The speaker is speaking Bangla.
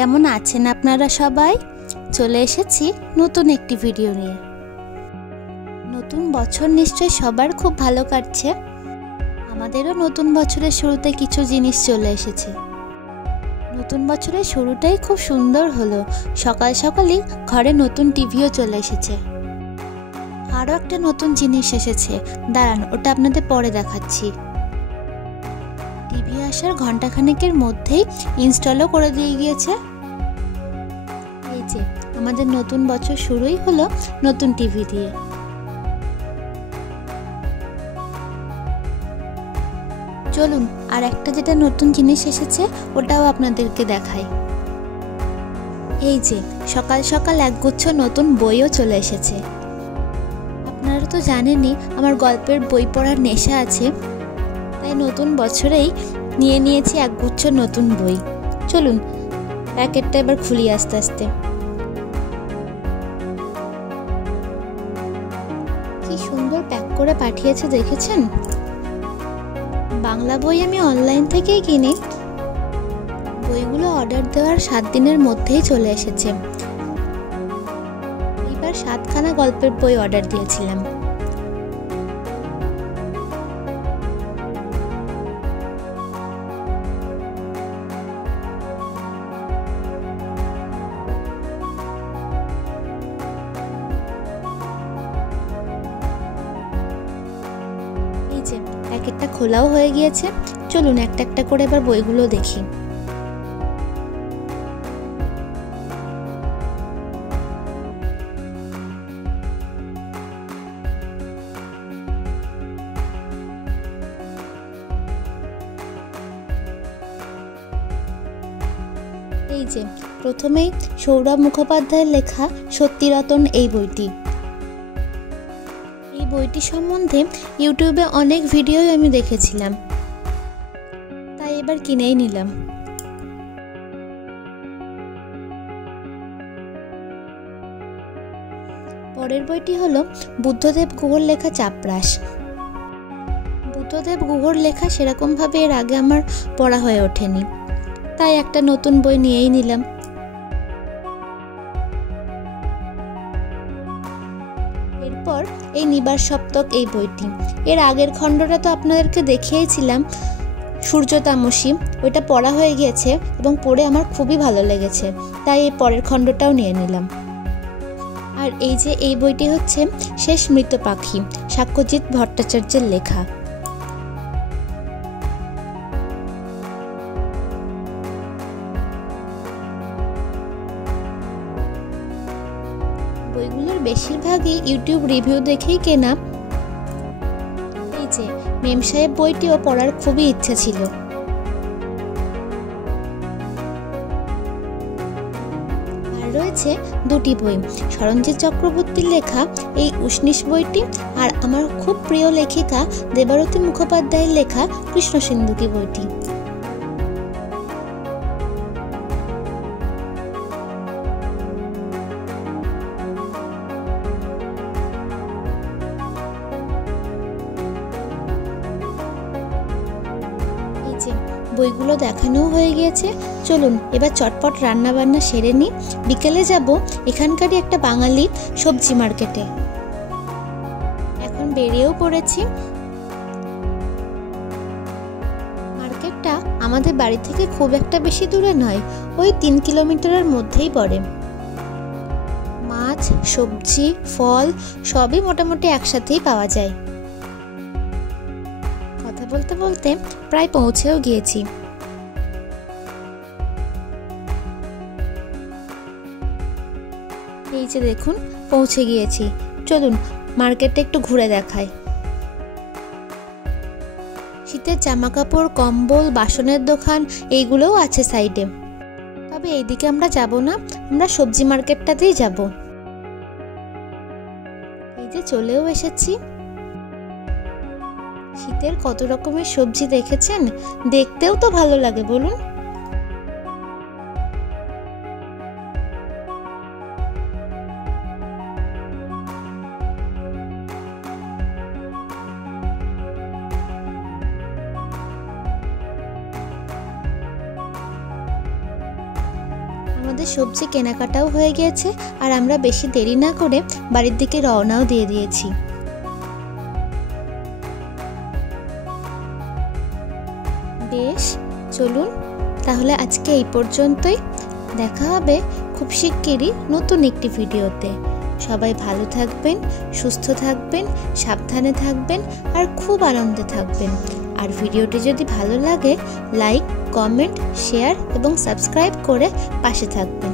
কেমন আছেন আপনারা সবাই? চলে এসেছি নতুন একটি ভিডিও নিয়ে। নতুন বছর নিশ্চয়ই সবার খুব ভালো কাটছে। আমাদেরও নতুন বছরের শুরুতে কিছু জিনিস চলে এসেছে। নতুন বছরের শুরুটাই খুব সুন্দর হলো। সকাল সকালই ঘরে নতুন টিভিও চলে এসেছে। আরও একটা নতুন জিনিস এসেছে, দাঁড়ান ওটা আপনাদের পরে দেখাচ্ছি। টিভি আসার ঘন্টাখানেকের মধ্যেই ইনস্টলও করে দিয়ে গিয়েছে। এই যে আমাদের নতুন বছর শুরুই হলো নতুন টিভি দিয়ে। চলুন আর একটা যেটা নতুন জিনিস এসেছে ওটাও আপনাদেরকে দেখাই। এই যে সকাল সকাল একগুচ্ছ নতুন বইও চলে এসেছে। আপনারা তো জানেনই আমার গল্পের বই পড়ার নেশা আছে, তাই নতুন বছরেই নিয়ে নিয়েছি একগুচ্ছ নতুন বই। চলুন প্যাকেটটা এবার খুলি আস্তে আস্তে। কি সুন্দর প্যাক করে পাঠিয়েছে দেখেছেন? বাংলা বই আমি অনলাইন থেকেই কিনি। বইগুলো অর্ডার দেওয়ার 7 দিনের মধ্যেই চলে এসেছে। এবার 7খানা গল্পের বই অর্ডার দিয়েছিলাম। এই যে প্যাকেটটা খোলাও হয়ে গিয়েছে। চলুন একটা একটা করে এবার বইগুলো দেখি। এই যে প্রথমেই সৌরভ মুখোপাধ্যায়ের লেখা সত্যিরতন এই বইটি। এই বইটি সম্বন্ধে ইউটিউবে অনেক ভিডিওই আমি দেখেছিলাম, তাই এবার কিনেই নিলাম। পরের বইটি হলো বুদ্ধদেব গুহর লেখা চাপরাস। বুদ্ধদেব গুহর লেখা সেরকমভাবে এর আগে আমার পড়া হয়ে ওঠেনি, তাই একটা নতুন বই নিয়েই নিলাম। এরপর এই নিবার সপ্তক এই বইটি। এর আগের খণ্ডটা তো আপনাদেরকে দেখিয়েছিলাম, সূর্য তামসী। ওইটা পড়া হয়ে গিয়েছে এবং পড়ে আমার খুবই ভালো লেগেছে, তাই এই পরের খণ্ডটাও নিয়ে নিলাম। আর এই যে এই বইটি হচ্ছে শেষ মৃত পাখি, সাক্ষ্যজিৎ ভট্টাচার্যের লেখা। বইগুলোর বেশিরভাগই ইউটিউব রিভিউ দেখেই কেনা। এই যে মেম সাহেব বইটিও পড়ার খুবই ইচ্ছা ছিল। আর রয়েছে দুটি বই, সরঞ্জিৎ চক্রবর্তীর লেখা এই উষ্ণিস বইটি, আর আমার খুব প্রিয় লেখিকা দেবারতী মুখোপাধ্যায়ের লেখা কৃষ্ণ সিন্ধুকী বইটি। বইগুলো দেখানো হয়ে গিয়েছে। চলুন এবার চটপট রান্না বান্না সেরে নিই। বিকেলে যাব এখানকারই একটা বাঙালি সবজি মার্কেটে। এখন বেরিয়েও পড়েছি। মার্কেটটা আমাদের বাড়ি থেকে খুব একটা বেশি দূরে নয়, ওই 3 কিলোমিটারের মধ্যেই পড়ে। মাছ, সবজি, ফল সবই মোটামুটি একসাথেই পাওয়া যায়। কথা বলতে বলতে প্রায় পৌঁছেও গিয়েছি। এই যে দেখুন পৌঁছে গিয়েছি। চলুন মার্কেটটা একটু ঘুরে দেখাই। শীতের জামা কাপড়, কম্বল, বাসনের দোকান এইগুলোও আছে সাইডে। তবে এইদিকে আমরা যাব না, আমরা সবজি মার্কেটটাতেই যাব। এই যে চলেও এসেছি। শীতের কত রকমের সবজি দেখেছেন? দেখতেও তো ভালো লাগে বলুন। আমাদের সবজি কেনাকাটাও হয়ে গিয়েছে আর আমরা বেশি দেরি না করে বাড়ির দিকে রওনাও দিয়ে দিয়েছি। বেশ, চলুন তাহলে আজকে এই পর্যন্তই। দেখা হবে খুব শিগগিরই নতুন একটি ভিডিওতে। সবাই ভালো থাকবেন, সুস্থ থাকবেন, সাবধানে থাকবেন আর খুব আনন্দে থাকবেন। আর ভিডিওটি যদি ভালো লাগে লাইক, কমেন্ট, শেয়ার এবং সাবস্ক্রাইব করে পাশে থাকবেন।